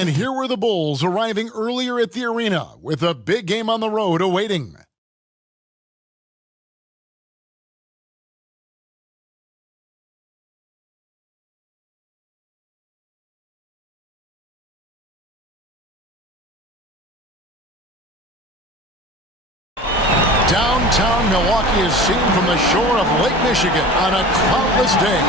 And here were the Bulls arriving earlier at the arena with a big game on the road awaiting. Downtown Milwaukee is seen from the shore of Lake Michigan on a cloudless day.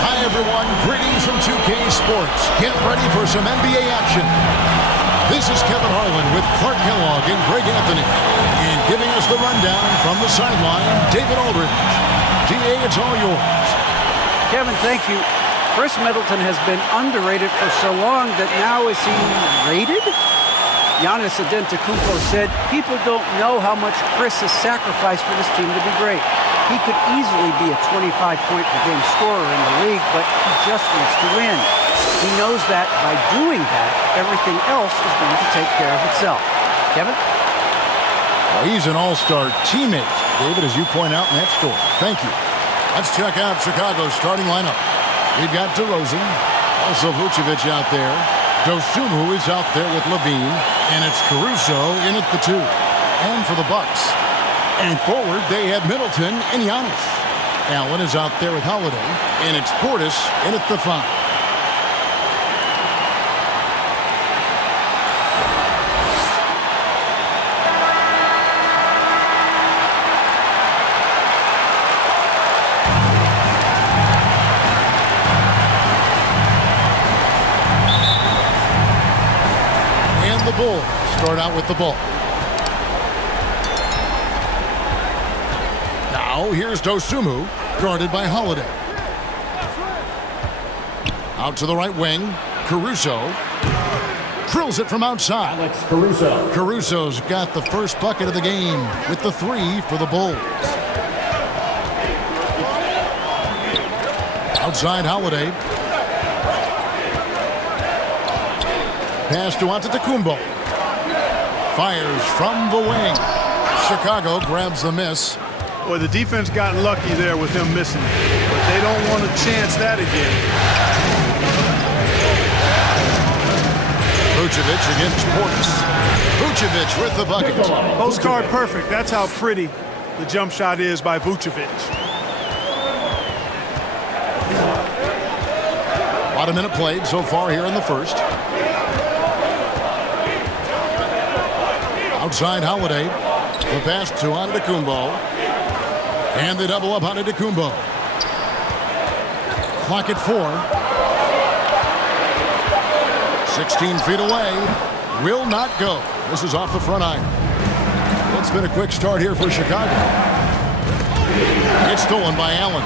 Hi everyone, greetings from 2K Sports. Get ready for some NBA action. This is Kevin Harlan with Clark Kellogg and Greg Anthony. And giving us the rundown from the sideline, David Aldridge. DA, it's all yours. Kevin, thank you. Chris Middleton has been underrated for so long that now is he rated? Giannis Antetokounmpo said, people don't know how much Chris has sacrificed for this team to be great. He could easily be a 25-point-per-game scorer in the league, but he just wants to win. He knows that by doing that, everything else is going to take care of itself. Kevin? Well, he's an all-star teammate, David, as you point out in that story. Thank you. Let's check out Chicago's starting lineup. We've got DeRozan, also Vucevic out there. Dosunmu is out there with Levine, and it's Caruso in at the 2. And for the Bucks, and forward they have Middleton and Giannis. Allen is out there with Holiday, and it's Portis in at the 5. Bulls start out with the ball. Now here's Dosunmu, guarded by Holiday. Out to the right wing, Caruso drills it from outside. Alex Caruso. Caruso's got the first bucket of the game with the 3 for the Bulls. Outside Holiday. Pass to Antetokounmpo. Fires from the wing. Chicago grabs the miss. Boy, the defense got lucky there with him missing. But they don't want to chance that again. Vucevic against Portis. Vucevic with the bucket. Postcard perfect. That's how pretty the jump shot is by Vucevic. About a minute played so far here in the first. Outside Holiday. The pass to Antetokounmpo. And they double up Antetokounmpo. Clock at 4. 16 feet away. Will not go. This is off the front iron. It's been a quick start here for Chicago. It's stolen by Allen.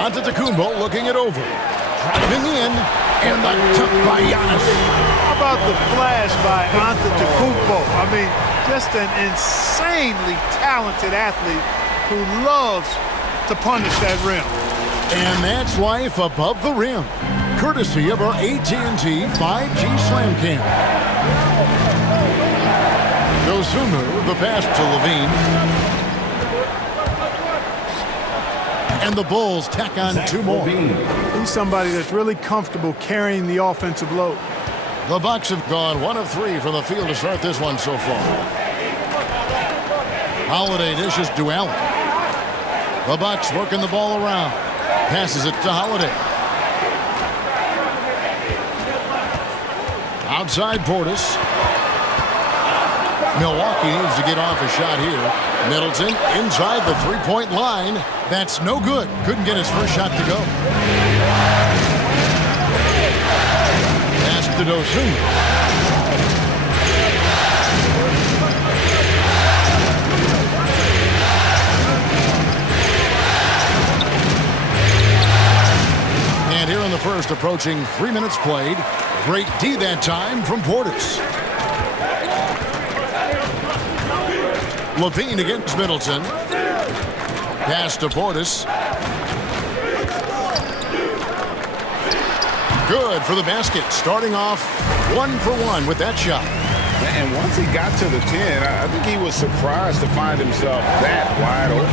Antetokounmpo looking it over. Driving in. And the tip by Giannis. How about the flash by Antetokounmpo? I mean, just an insanely talented athlete who loves to punish that rim. And that's life above the rim, courtesy of our AT&T 5G Slam Cam. Dosunmu, the pass to Levine. And the Bulls tack on 2 more. He's somebody that's really comfortable carrying the offensive load. The Bucks have gone 1 of 3 from the field to start this one so far. Holiday dishes to Allen. The Bucks working the ball around. Passes it to Holiday. Outside Portis. Milwaukee needs to get off a shot here. Middleton inside the 3-point line. That's no good. Couldn't get his first shot to go. Pass to Dosunmu. And here in the first, approaching 3 minutes played. Great D that time from Portis. Levine against Middleton. Pass to Portis. Good for the basket. Starting off 1 for 1 with that shot. And once he got to the 10, I think he was surprised to find himself that wide open.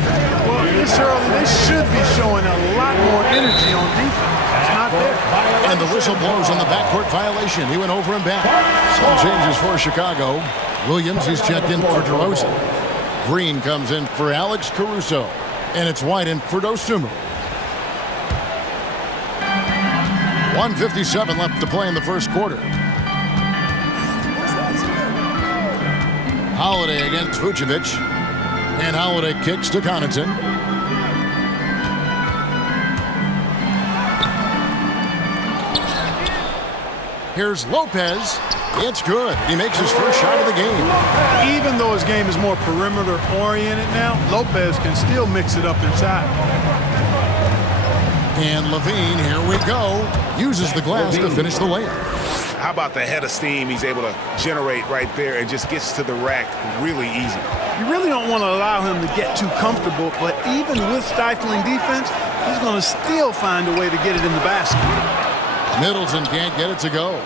Well, this early, they should be showing a lot more energy on defense. It's not there. And the whistle blows on the backcourt violation. He went over and back. Some changes for Chicago. Williams, he's checked in for DeRozan. Green comes in for Alex Caruso. And it's White in for Dosunmu. 1:57 left to play in the first quarter. Holiday against Vucevic. And Holiday kicks to Connaughton. Here's Lopez. It's good. He makes his first shot of the game. Even though his game is more perimeter-oriented now, Lopez can still mix it up inside. And Levine, here we go, uses the glass to finish the layup. How about the head of steam he's able to generate right there and just gets to the rack really easy. You really don't want to allow him to get too comfortable, but even with stifling defense, he's going to still find a way to get it in the basket. Middleton can't get it to go.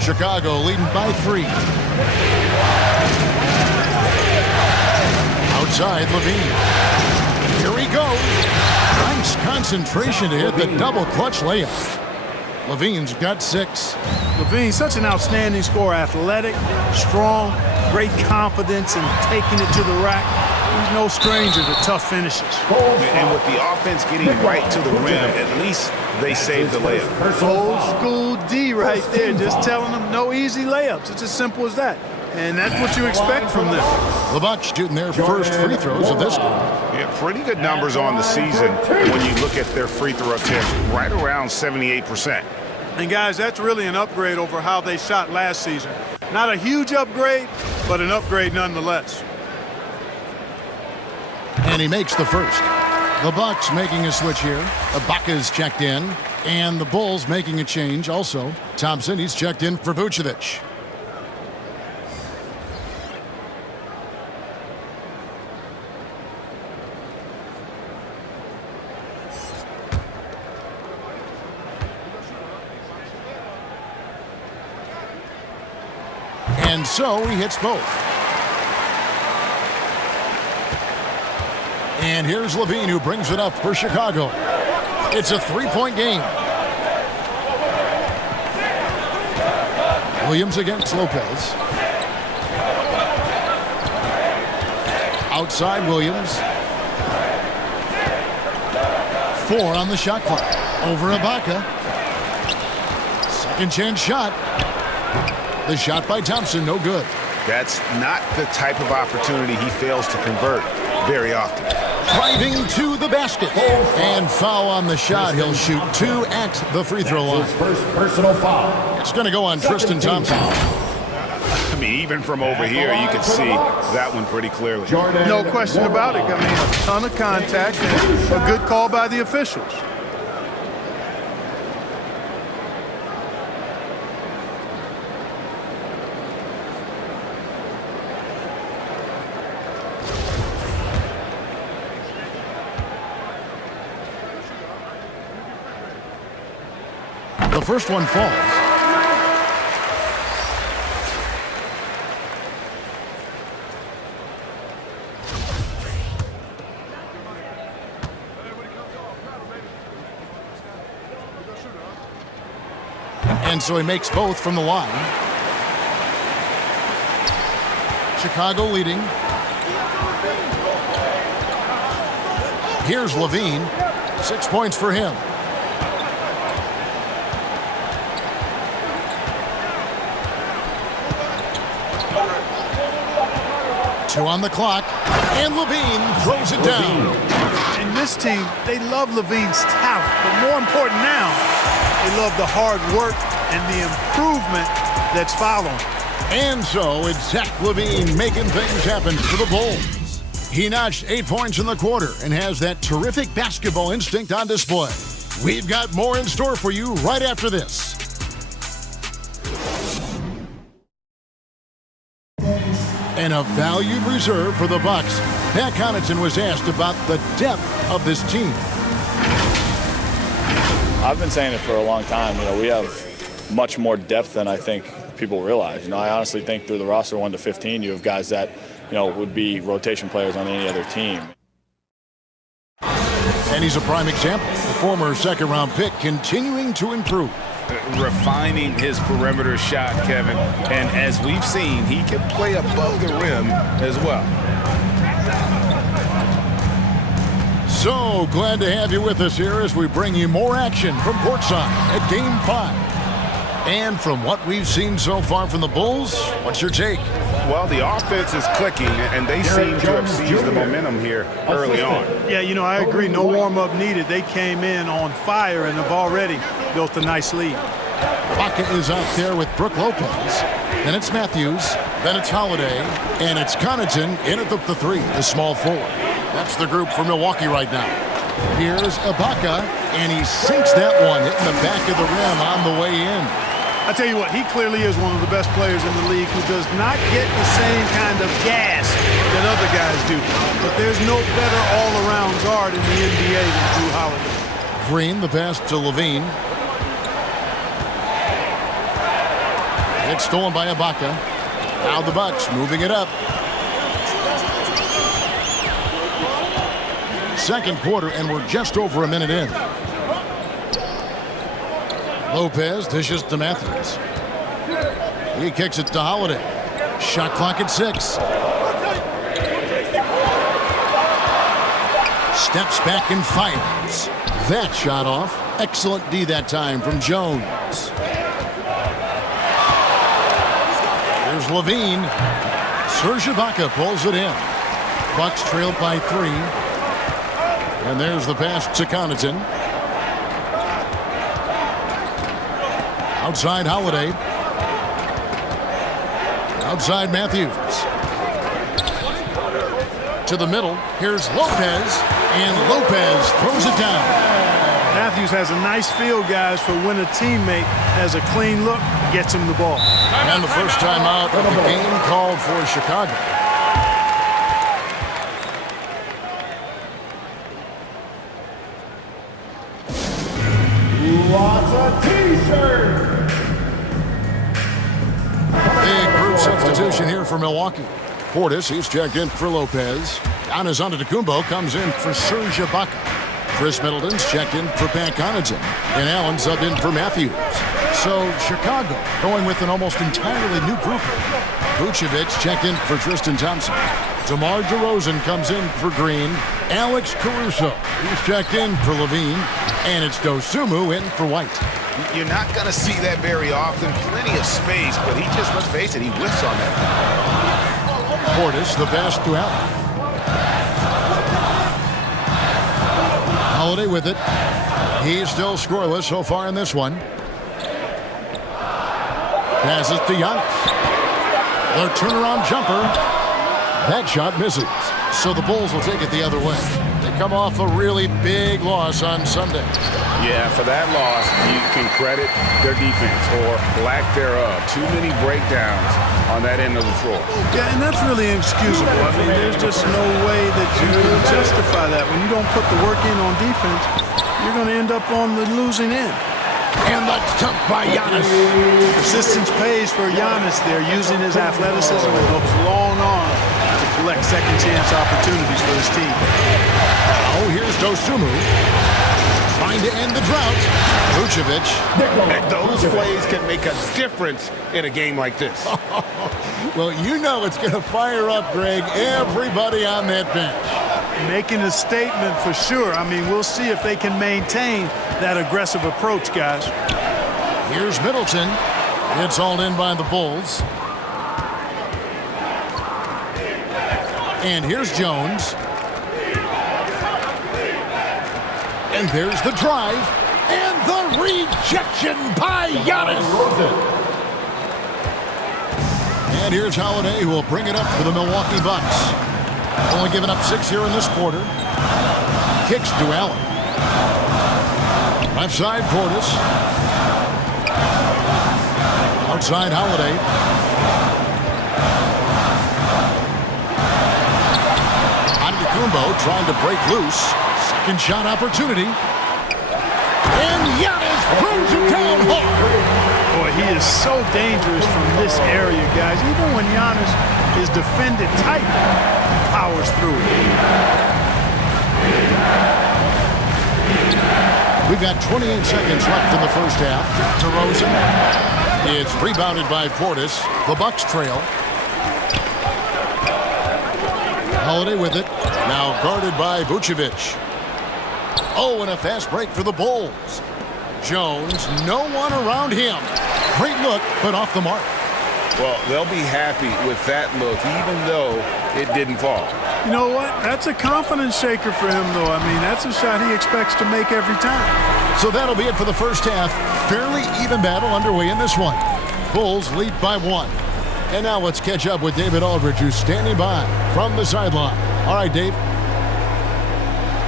Chicago leading by 3. Outside, Levine. Here he goes. Nice concentration to hit the double clutch layup. Levine's got 6. Levine, such an outstanding scorer, athletic, strong, great confidence in taking it to the rack. He's no stranger to tough finishes. And with the offense getting right to the rim, at least they saved the layup. Old school D right there, just telling them no easy layups. It's as simple as that. And that's what you expect from them. The Bucks shooting their first free throws of this game. Yeah, pretty good numbers on the season when you look at their free throw attempts, right around 78%. And guys, that's really an upgrade over how they shot last season. Not a huge upgrade, but an upgrade nonetheless. And he makes the first. The Bucks making a switch here. Ibaka's checked in. And the Bulls making a change also. Thompson, he's checked in for Vucevic. And so he hits both. And here's Levine, who brings it up for Chicago. It's a 3-point game. Williams against Lopez. Outside Williams. 4 on the shot clock. Over Ibaka. Second chance shot. The shot by Thompson, no good. That's not the type of opportunity he fails to convert very often. Driving to the basket. And foul on the shot. He'll shoot 2 at the free throw line. First personal foul. It's going to go on Tristan Thompson. I mean, even from over here, you can see that one pretty clearly. No question about it. I mean, a ton of contact and a good call by the officials. The first one falls. And so he makes both from the line. Chicago leading. Here's Levine. 6 points for him. Two on the clock, and Levine throws it down. And this team, they love Levine's talent, but more important now, they love the hard work and the improvement that's following. And so it's Zach Levine making things happen for the Bulls. He notched 8 points in the quarter and has that terrific basketball instinct on display. We've got more in store for you right after this. And a valued reserve for the Bucks. Pat Connaughton was asked about the depth of this team. I've been saying it for a long time. You know, we have much more depth than I think people realize. I honestly think through the roster 1 to 15, you have guys that, would be rotation players on any other team. And he's a prime example. The former second-round pick continuing to improve. Refining his perimeter shot, Kevin. And as we've seen, he can play above the rim as well. So glad to have you with us here as we bring you more action from courtside at Game 5. And from what we've seen so far from the Bulls, what's your take? Well, the offense is clicking, and they seem to have seized the momentum here early on. Yeah, I agree. No warm-up needed. They came in on fire and have already built a nice lead. Baca is out there with Brook Lopez. Then it's Matthews. Then it's Holiday. And it's Connaughton in at the 3, the small forward. That's the group for Milwaukee right now. Here's Ibaka, and he sinks that one, hitting the back of the rim on the way in. I tell you what, he clearly is one of the best players in the league who does not get the same kind of gas that other guys do. But there's no better all-around guard in the NBA than Drew Holiday. Green, the pass to Levine. It's stolen by Ibaka. Now the Bucks moving it up. Second quarter, and we're just over a minute in. Lopez dishes to Matthews. He kicks it to Holiday. Shot clock at 6. Steps back and fires. That shot off. Excellent D that time from Jones. Here's Levine. Serge Ibaka pulls it in. Bucks trailed by 3. And there's the pass to Connaughton. Outside Holiday. Outside Matthews. To the middle. Here's Lopez. And Lopez throws it down. Matthews has a nice feel, guys, for when a teammate has a clean look, gets him the ball. And the first time out of the game called for Chicago. Big group substitution here for Milwaukee. Portis, he's checked in for Lopez. Giannis Antetokounmpo comes in for Serge Ibaka. Chris Middleton's checked in for Pat Connaughton. And Allen subbed in for Matthews. So Chicago going with an almost entirely new group. Vucevic checked in for Tristan Thompson. DeMar DeRozan comes in for Green. Alex Caruso, he's checked in for Levine. And it's Dosunmu in for White. You're not going to see that very often. Plenty of space, but he just, let's face it, he whiffs on that. Portis, the pass to Allen. Holiday with it. He's still scoreless so far in this one. Passes to Giannis. The turnaround jumper. That shot misses. So the Bulls will take it the other way. They come off a really big loss on Sunday. Yeah, for that loss, you can credit their defense or lack thereof. Too many breakdowns on that end of the floor. Yeah, and that's really inexcusable. I mean, there's just no way that you can justify that. When you don't put the work in on defense, you're going to end up on the losing end. And the jump by Giannis. Persistence pays for Giannis there, using his athleticism and those long arms to collect second chance opportunities for his team. Oh, here's Dosunmu. Trying to end the drought. Vucevic. And those plays can make a difference in a game like this. Well, you know it's going to fire up, Greg, everybody on that bench. Making a statement for sure. I mean, we'll see if they can maintain that aggressive approach, guys. Here's Middleton. It's hauled in by the Bulls. And here's Jones. And there's the drive. And the rejection by Giannis. And here's Holiday, who will bring it up for the Milwaukee Bucks. Only giving up 6 here in this quarter. Kicks to Allen. Left side, Portis. Outside, Holiday. Antetokounmpo trying to break loose. Second shot opportunity. And Giannis throws it down hard. Boy, he is so dangerous from this area, guys. Even when Giannis is defended tightly, he powers through it. We've got 28 seconds left in the first half. DeRozan. It's rebounded by Portis. The Bucks trail. Holiday with it. Now guarded by Vucevic. Oh, and a fast break for the Bulls. Jones, no one around him. Great look, but off the mark. Well, they'll be happy with that look, even though it didn't fall. You know what? That's a confidence shaker for him, though. I mean, that's a shot he expects to make every time. So that'll be it for the first half. Fairly even battle underway in this one. Bulls lead by 1. And now let's catch up with David Aldridge, who's standing by from the sideline. All right, Dave.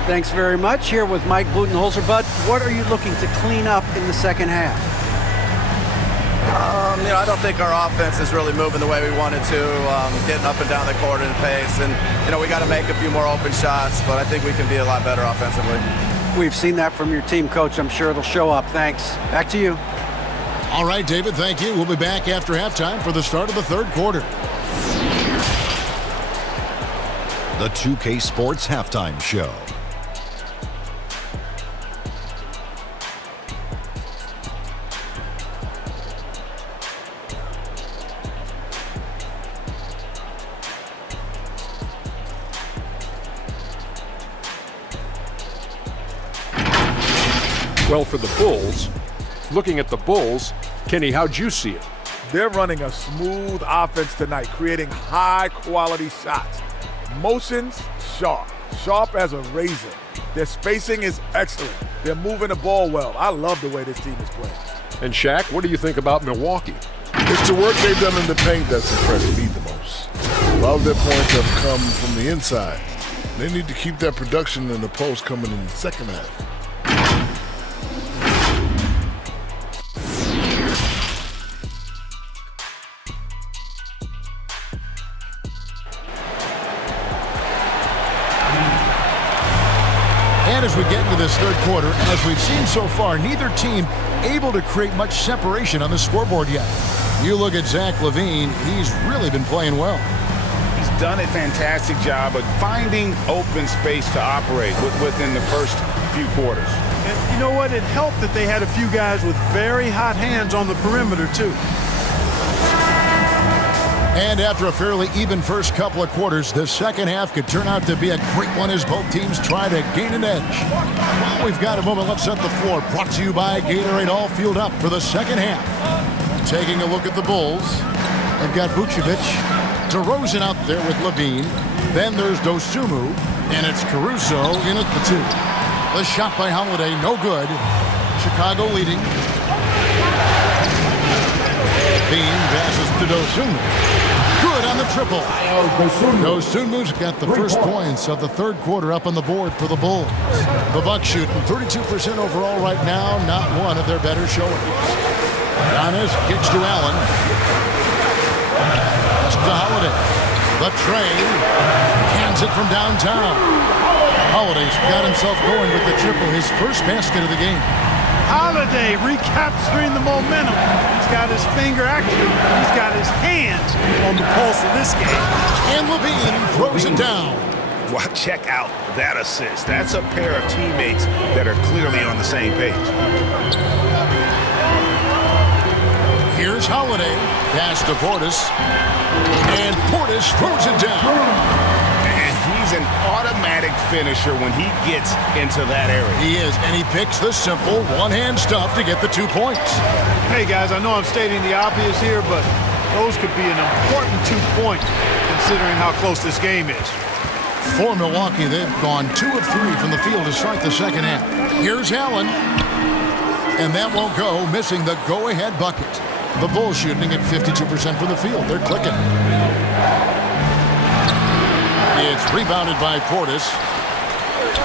Thanks very much. Here with Mike Budenholzer. Bud, what are you looking to clean up in the second half? I don't think our offense is really moving the way we wanted to, getting up and down the court in pace. And, we got to make a few more open shots, but I think we can be a lot better offensively. We've seen that from your team, Coach. I'm sure it'll show up. Thanks. Back to you. All right, David, thank you. We'll be back after halftime for the start of the third quarter. The 2K Sports Halftime Show. Well, for the Bulls, looking at the Bulls, Kenny, how'd you see it? They're running a smooth offense tonight, creating high-quality shots. Motions, sharp as a razor. Their spacing is excellent. They're moving the ball well. I love the way this team is playing. And Shaq, what do you think about Milwaukee? It's the work they've done in the paint that's impressed me the most. A lot of their points have come from the inside. They need to keep that production in the post coming in the second half. And as we get into this third quarter, as we've seen so far, neither team able to create much separation on the scoreboard yet. You look at Zach LaVine, he's really been playing well. He's done a fantastic job of finding open space to operate within the first few quarters. And you know what? It helped that they had a few guys with very hot hands on the perimeter, too. And after a fairly even first couple of quarters, the second half could turn out to be a great one as both teams try to gain an edge. Well, we've got a moment. Let's set the floor. Brought to you by Gatorade, all fueled up for the second half. Taking a look at the Bulls, they've got Vucevic, DeRozan out there with LaVine. Then there's Dosunmu, and it's Caruso in at the 2. The shot by Holiday, no good. Chicago leading. LaVine passes to Dosunmu. Good on the triple. Dosunmu's got the first points of the third quarter up on the board for the Bulls. The Bucks shooting 32% overall right now, not one of their better showings. Giannis kicks to Allen. Pass to Holiday. The train cans it from downtown. Holiday's got himself going with the triple, his first basket of the game. Holiday recapturing the momentum. He's got his finger actually. He's got his hands on the pulse of this game. And LaVine throws it down. Well, check out that assist. That's a pair of teammates that are clearly on the same page. Here's Holiday. Pass to Portis. And Portis throws it down. He's an automatic finisher when he gets into that area. He is, and he picks the simple one-hand stuff to get the 2 points. Hey, guys, I know I'm stating the obvious here, but those could be an important 2 points considering how close this game is. For Milwaukee, they've gone 2 of 3 from the field to start the second half. Here's Allen. And that won't go, missing the go-ahead bucket. The Bulls shooting at 52% from the field. They're clicking. It's rebounded by Portis.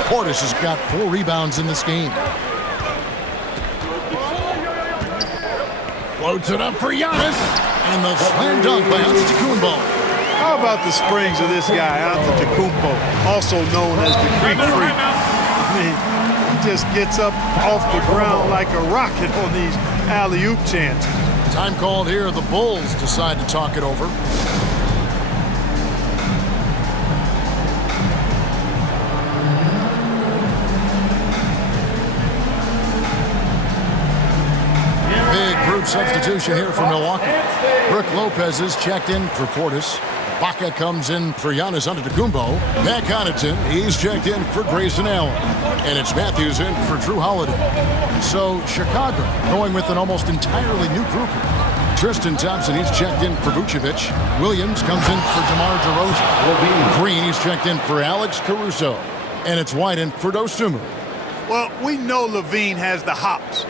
Portis has got 4 rebounds in this game. Floats it up for Giannis. And the slam dunk by Antetokounmpo. How about the springs of this guy, Antetokounmpo, also known as the Greek Freak? I mean, he just gets up off the ground like a rocket on these alley-oop chances. Time called here. The Bulls decide to talk it over. Big group substitution here for Milwaukee. Brook Lopez is checked in for Portis. Ibaka comes in for Giannis Antetokounmpo. Matt Connaughton, he's checked in for Grayson Allen. And it's Matthews in for Drew Holiday. So Chicago going with an almost entirely new group. Tristan Thompson, he's checked in for Vucevic. Williams comes in for DeMar DeRozan. Green, he's checked in for Alex Caruso. And it's White in for Dosunmu. Well, we know LaVine has the hops.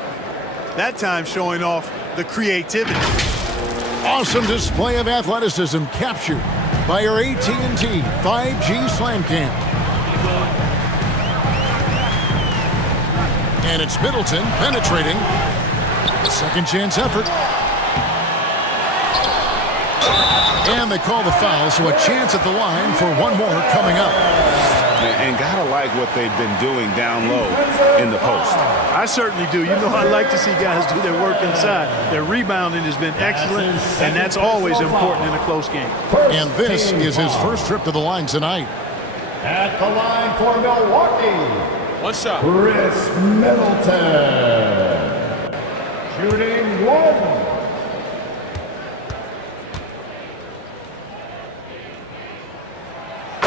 That time showing off the creativity. Awesome display of athleticism captured by our AT&T 5G Slam Cam. And it's Middleton penetrating. Second chance effort. And they call the foul, so a chance at the line for one more coming up. And gotta like what they've been doing down low in the post. I certainly do. You know, I like to see guys do their work inside. Their rebounding has been excellent, and that's always important in a close game. And this is his first trip to the line tonight. At the line for Milwaukee, One shot. Chris Middleton. Shooting one.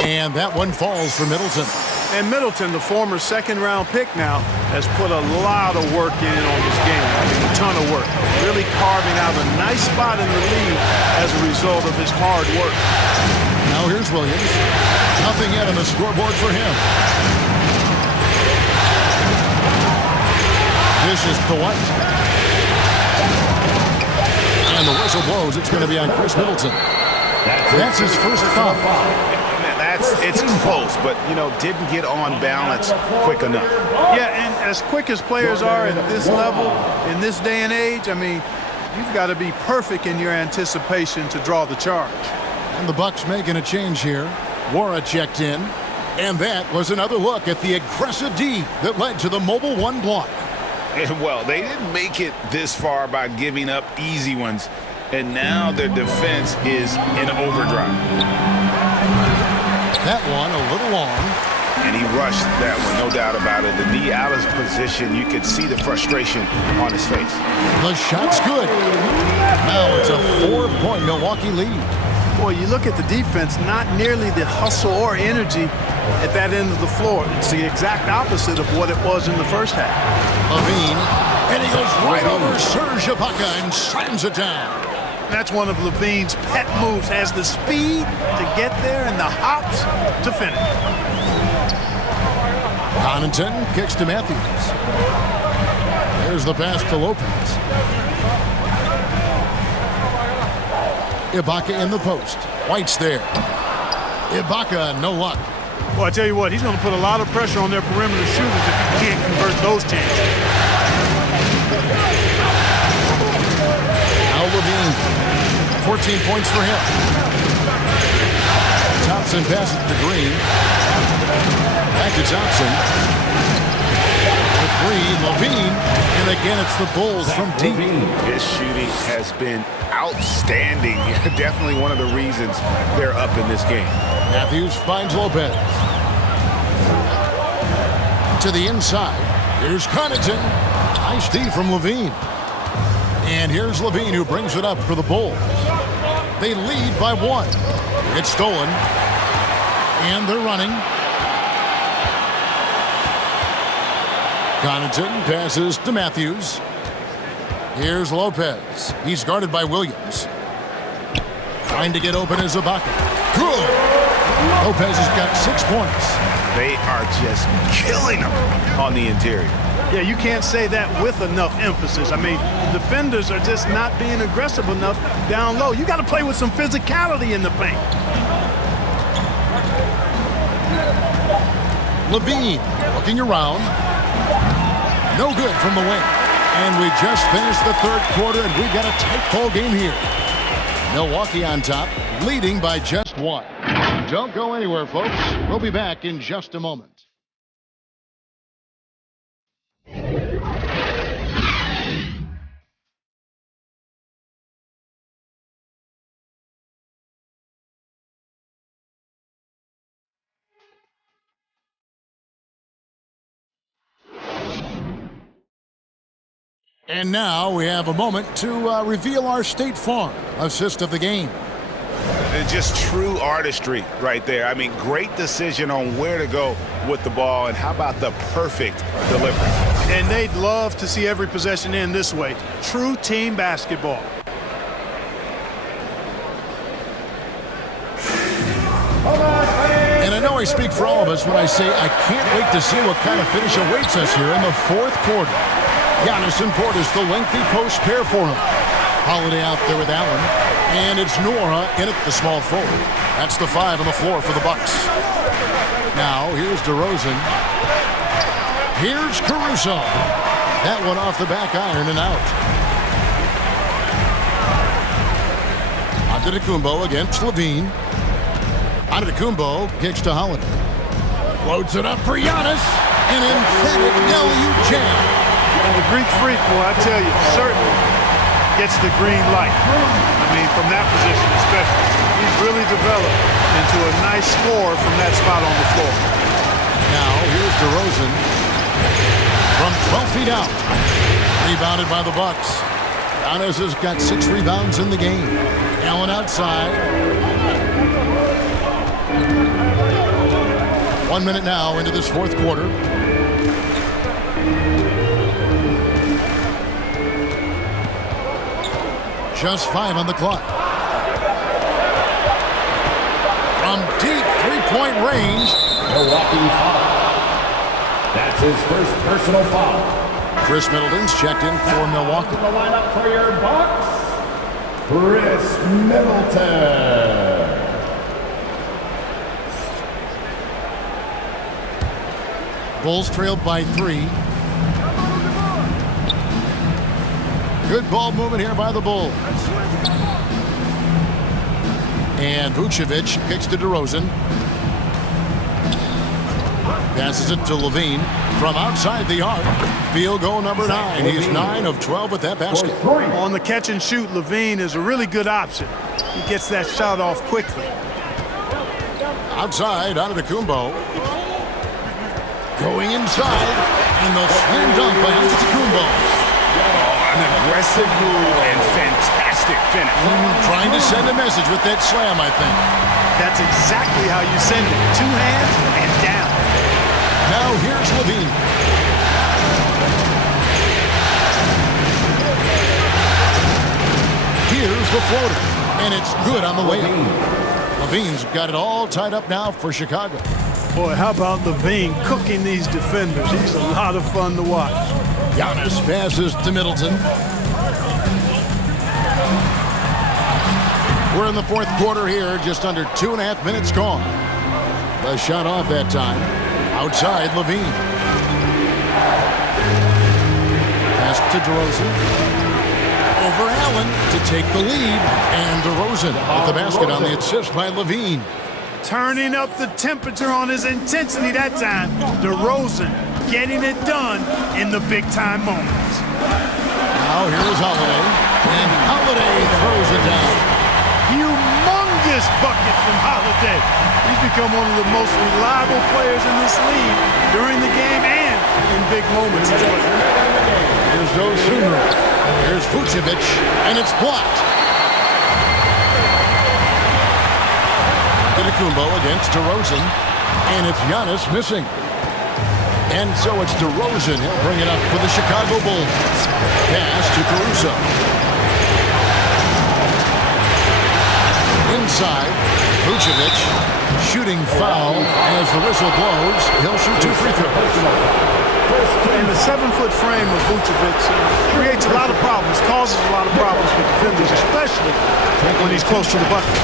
And that one falls for Middleton. And Middleton, the former second-round pick now, has put a lot of work in on this game. I mean, a ton of work. Really carving out a nice spot in the league as a result of his hard work. Now here's Williams. Nothing yet on the scoreboard for him. This is Dwight. And the whistle blows. It's going to be on Chris Middleton. That's his first foul. It's close, but, you know, didn't get on balance quick enough. Yeah, and as quick as players are at this level, in this day and age, I mean, you've got to be perfect in your anticipation to draw the charge. And the Bucks making a change here. Wara checked in. And that was another look at the aggressive D that led to the mobile one block. And, well, they didn't make it this far by giving up easy ones, and now their defense is in overdrive. That one a little long. And he rushed that one, no doubt about it. The knee out of position, you could see the frustration on his face. The shot's good. Now it's a 4-point Milwaukee lead. Boy, you look at the defense, not nearly the hustle or energy at that end of the floor. It's the exact opposite of what it was in the first half. LaVine, and he goes right over Serge Ibaka and slams it down. That's one of LaVine's pet moves, has the speed to get there and the hops to finish. Connaughton kicks to Matthews. There's the pass to Lopez. Ibaka in the post. White's there. Ibaka, no luck. Well, I tell you what, he's going to put a lot of pressure on their perimeter shooters if he can't convert those chances. Now LaVine, 14 points for him. Thompson passes to Green. Back to Thompson. The three, LaVine, and again it's the Bulls from deep. His shooting has been outstanding. Definitely one of the reasons they're up in this game. Matthews finds Lopez. To the inside. Here's Connaughton. Nice D from LaVine. And here's LaVine who brings it up for the Bulls. They lead by one. It's stolen. And they're running. Connaughton passes to Matthews. Here's Lopez. He's guarded by Williams. Trying to get open is Ibaka. Good. Lopez has got 6 points. They are just killing them on the interior. Yeah, you can't say that with enough emphasis. I mean, the defenders are just not being aggressive enough down low. You got to play with some physicality in the paint. LaVine looking around. No good from the wing. And we just finished the third quarter, and we've got a tight ball game here. Milwaukee on top, leading by just one. Don't go anywhere, folks. We'll be back in just a moment. And now we have a moment to reveal our State Farm assist of the game. And just true artistry right there. I mean, great decision on where to go with the ball, and how about the perfect delivery? And they'd love to see every possession end this way. True team basketball. And I know I speak for all of us when I say I can't wait to see what kind of finish awaits us here in the fourth quarter. Giannis and Portis, the lengthy post pair for him. Holiday out there with Allen. And it's Nora in at the small forward. That's the 5 on the floor for the Bucks. Now, here's DeRozan. Here's Caruso. That one off the back iron and out. Antetokounmpo against Levine. Antetokounmpo kicks to Holiday. Floats it up for Giannis. An emphatic LU jam. And the Greek freak, boy, I tell you, certainly gets the green light. I mean, from that position especially. He's really developed into a nice scorer from that spot on the floor. Now, here's DeRozan from 12 feet out. Rebounded by the Bucks. Giannis has got 6 rebounds in the game. Allen outside. 1 minute now into this fourth quarter. Just 5 on the clock. From deep three-point range. Milwaukee foul. That's his first personal foul. Chris Middleton's checked in for Milwaukee. The lineup for your Bucks, Chris Middleton. Bulls trailed by 3. Good ball movement here by the Bulls. And Vucevic kicks to DeRozan. Passes it to Levine from outside the arc. Field goal number 9. He's 9 of 12 with that basket. On the catch and shoot, Levine is a really good option. He gets that shot off quickly. Outside, Antetokounmpo. Going inside. And the slam dunk by Antetokounmpo. An aggressive move and fantastic finish. Trying to send a message with that slam, I think. That's exactly how you send it. 2 hands and down. Now here's Levine. Here's the floater. And it's good on the way. Levine's got it all tied up now for Chicago. Boy, how about Levine cooking these defenders? He's a lot of fun to watch. Giannis passes to Middleton. We're in the fourth quarter here, just under 2.5 minutes gone. The shot off that time. Outside, Levine. Pass to DeRozan. Over Allen to take the lead. And DeRozan with the basket on the assist by Levine. Turning up the temperature on his intensity that time. DeRozan getting it done in the big-time moments. Now here's Holiday. And Holiday throws it down. Humongous bucket from Holiday. He's become one of the most reliable players in this league during the game and in big moments as well. Here's Dosunmu. Here's Vucevic, and it's blocked. Antetokounmpo against DeRozan, and it's Giannis missing. And so it's DeRozan. He'll bring it up for the Chicago Bulls. Pass to Caruso. Inside, Vucevic shooting foul as the whistle blows. He'll shoot 2 free throws. And the 7-foot frame of Vucevic creates a lot of problems, causes a lot of problems for defenders, especially when he's close to the bucket.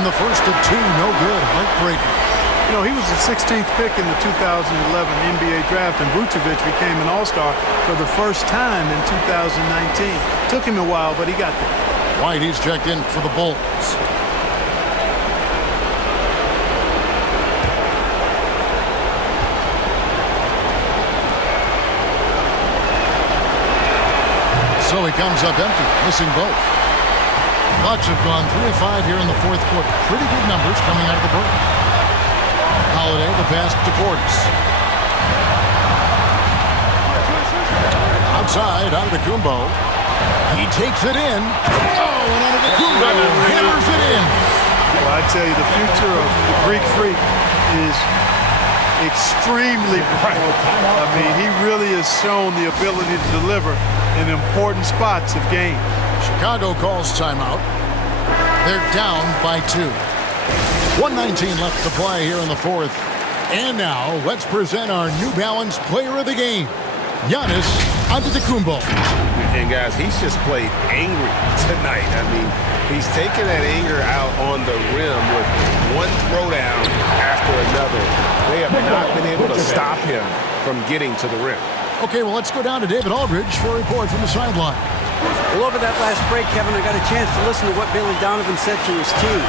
The first of 2, no good, heartbreaking. You know, he was the 16th pick in the 2011 NBA draft, and Vucevic became an All-Star for the first time in 2019. Took him a while, but he got there. White, he's checked in for the Bulls. So he comes up empty, missing both. Bucks have gone 3 of 5 here in the fourth quarter. Pretty good numbers coming out of the break. Holiday, the pass to Portis. Outside, Antetokounmpo. He takes it in. Oh, and Antetokounmpo hammers it in. Well, I tell you, the future of the Greek Freak is extremely bright. I mean, he really has shown the ability to deliver in important spots of games. Chicago calls timeout. They're down by 2. 1:19 left to play here in the fourth. And now, let's present our New Balance player of the game, Giannis Antetokounmpo. And guys, he's just played angry tonight. I mean, he's taken that anger out on the rim with one throwdown after another. They have not been able to stop him from getting to the rim. Okay, well, let's go down to David Aldridge for a report from the sideline. Well, over that last break, Kevin, I got a chance to listen to what Billy Donovan said to his team.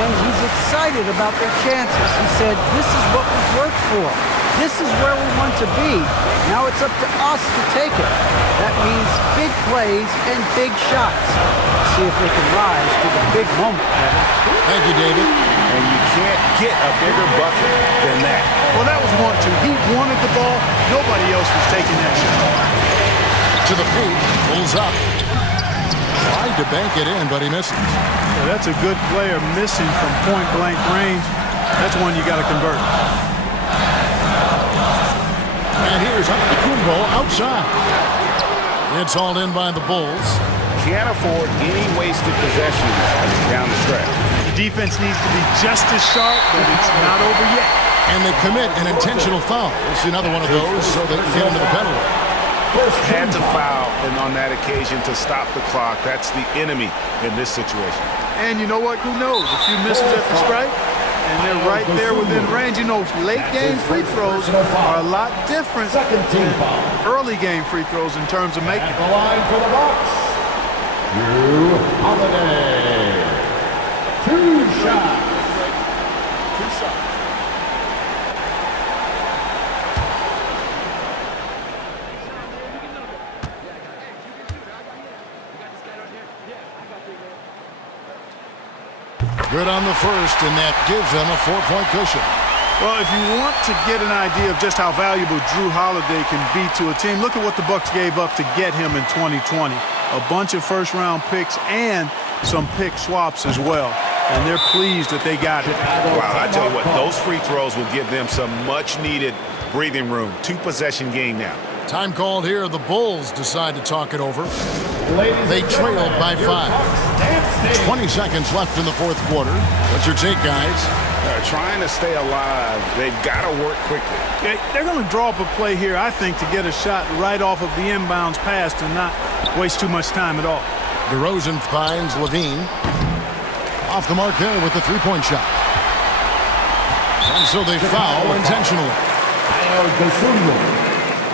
And he's excited about their chances. He said, this is what we've worked for. This is where we want to be. Now it's up to us to take it. That means big plays and big shots. See if they can rise to the big moment, Kevin. Thank you, David. And you can't get a bigger bucket than that. Well, that was 1-2. He wanted the ball. Nobody else was taking that shot. To the paint, pulls up. Tried to bank it in, but he misses. Yeah, that's a good player missing from point-blank range. That's one you got to convert. And here's Antetokounmpo outside. It's hauled in by the Bulls. Can't afford any wasted possessions down the stretch. The defense needs to be just as sharp, but it's not over yet. And they commit an intentional foul. It's another one of those so they can get into the penalty. Had to foul and on that occasion to stop the clock. That's the enemy in this situation. And you know what? Who knows? A few misses at the stripe, and they're right there within range. You know, late-game free throws are a lot different than early-game free throws in terms of making. The line for the Bucks. Drew Holiday. 2 shots. Good on the first, and that gives them a 4-point cushion. Well, if you want to get an idea of just how valuable Drew Holiday can be to a team, look at what the Bucks gave up to get him in 2020. A bunch of first-round picks and some pick swaps as well. And they're pleased that they got it. Wow, I tell you what, those free throws will give them some much-needed breathing room. 2-possession game now. Time called here. The Bulls decide to talk it over. They trailed by 5. 20 seconds left in the fourth quarter. What's your take, guys? They're trying to stay alive. They've got to work quickly. They're going to draw up a play here, I think, to get a shot right off of the inbounds pass and not waste too much time at all. DeRozan finds Levine. Off the mark there with the 3-point shot. And so they foul intentionally.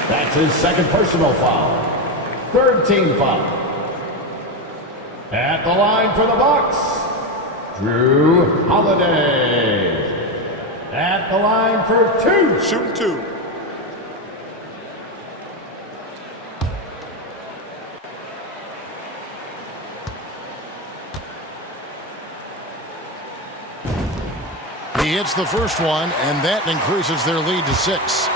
That's his second personal foul. 3rd team foul. At the line for the Bucks, Drew Holiday. At the line for 2. Shoot 2. He hits the first one, and that increases their lead to 6.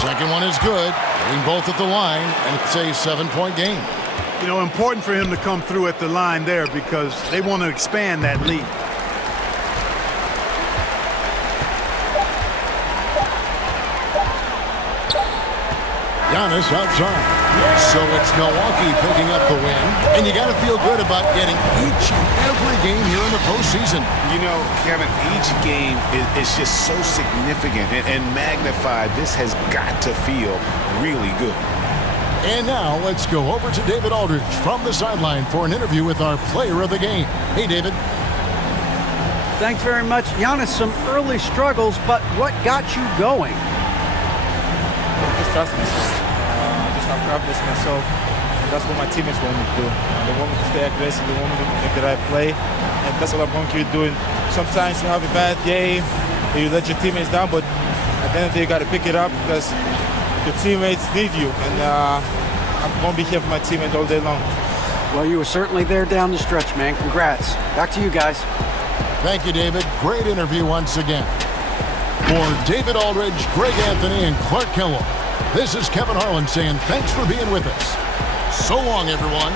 Second one is good. Getting both at the line, and it's a 7-point game. You know, important for him to come through at the line there because they want to expand that lead. Giannis outside. So it's Milwaukee picking up the win. And you got to feel good about getting each and every game here in the postseason. You know, Kevin, each game is just so significant and magnified. This has got to feel really good. And now let's go over to David Aldridge from the sideline for an interview with our player of the game. Hey, David. Thanks very much. Giannis, some early struggles, but what got you going? trust myself. I just have confidence in myself. And that's what my teammates want me to do. They want me to stay aggressive. They want me to make the right play. And that's what I'm going to keep doing. Sometimes you have a bad game, you let your teammates down, but at the end of the day, you got to pick it up because your teammates need you. And I'm going to be here for my teammates all day long. Well, you were certainly there down the stretch, man. Congrats. Back to you guys. Thank you, David. Great interview once again. For David Aldridge, Greg Anthony, and Clark Kellogg, this is Kevin Harlan saying thanks for being with us. So long, everyone.